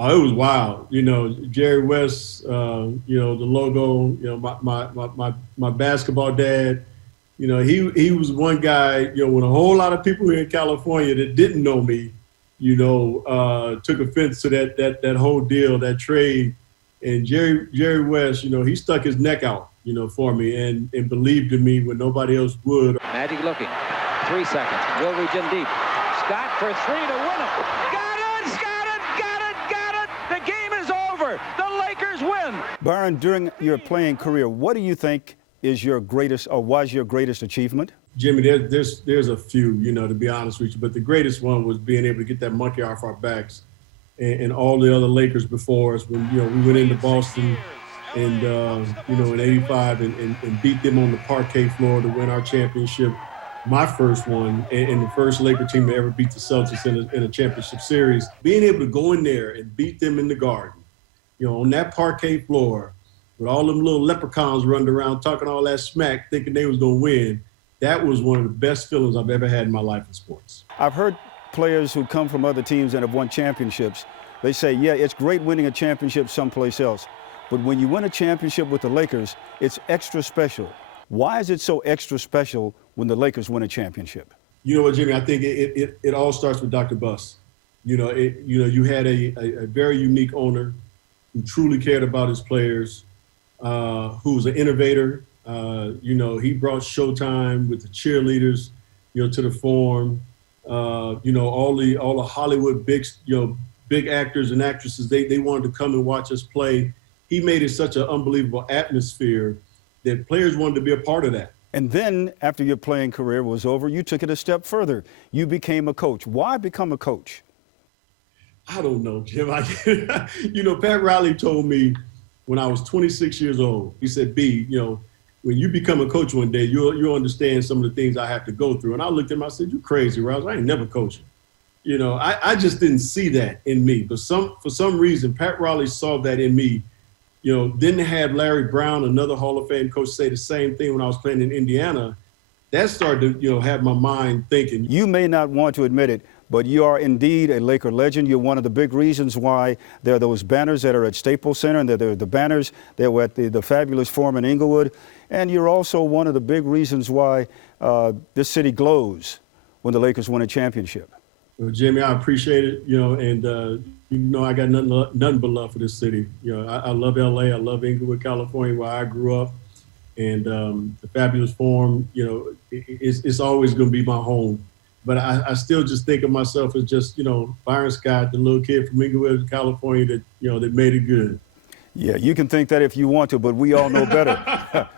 Oh, it was wild. Jerry West, the logo, my basketball dad, he was one guy, when a whole lot of people here in California that didn't know me, took offense to that whole deal, that trade. And Jerry West, he stuck his neck out, for me and believed in me when nobody else would. Magic looking. 3 seconds. Will reach in deep. Scott for three to win it. Got it! Got it! The game is over. The Lakers win. Byron, during your playing career, what do you think is your greatest or was your greatest achievement? Jimmy, there's a few, to be honest with you, but the greatest one was being able to get that monkey off our backs and all the other Lakers before us when, we went into Boston and, in 85 and beat them on the parquet floor to win our championship, my first one, and the first Laker team to ever beat the Celtics in a championship series. Being able to go in there and beat them in the Garden, on that parquet floor with all them little leprechauns running around talking all that smack, thinking they was going to win, that was one of the best feelings I've ever had in my life in sports. I've heard players who come from other teams and have won championships, they say, yeah, it's great winning a championship someplace else, but when you win a championship with the Lakers, it's extra special. Why is it so extra special when the Lakers win a championship? You know what, Jimmy? I think it all starts with Dr. Buss. You had a very unique owner who truly cared about his players, who was an innovator. He brought Showtime with the cheerleaders, to the Forum. All the Hollywood big actors and actresses, they wanted to come and watch us play. He made it such an unbelievable atmosphere that players wanted to be a part of that. And then after your playing career was over, you took it a step further. You became a coach. Why become a coach? I don't know, Jim. Pat Riley told me when I was 26 years old, he said, B, when you become a coach one day, you'll understand some of the things I have to go through. And I looked at him, I said, you crazy, Rouse. I ain't never coaching. I just didn't see that in me. But for some reason, Pat Riley saw that in me. Didn't have Larry Brown, another Hall of Fame coach, say the same thing when I was playing in Indiana. That started to, have my mind thinking. You may not want to admit it, but you are indeed a Laker legend. You're one of the big reasons why there are those banners that are at Staples Center, and there are the banners that were at the fabulous Forum in Inglewood. And you're also one of the big reasons why this city glows when the Lakers win a championship. Well, Jimmy, I appreciate it, I got nothing but love for this city. I love LA. I love Inglewood, California, where I grew up. And the fabulous Forum, it's always going to be my home. But I still just think of myself as just, Byron Scott, the little kid from Inglewood, California that, that made it good. Yeah, you can think that if you want to, but we all know better.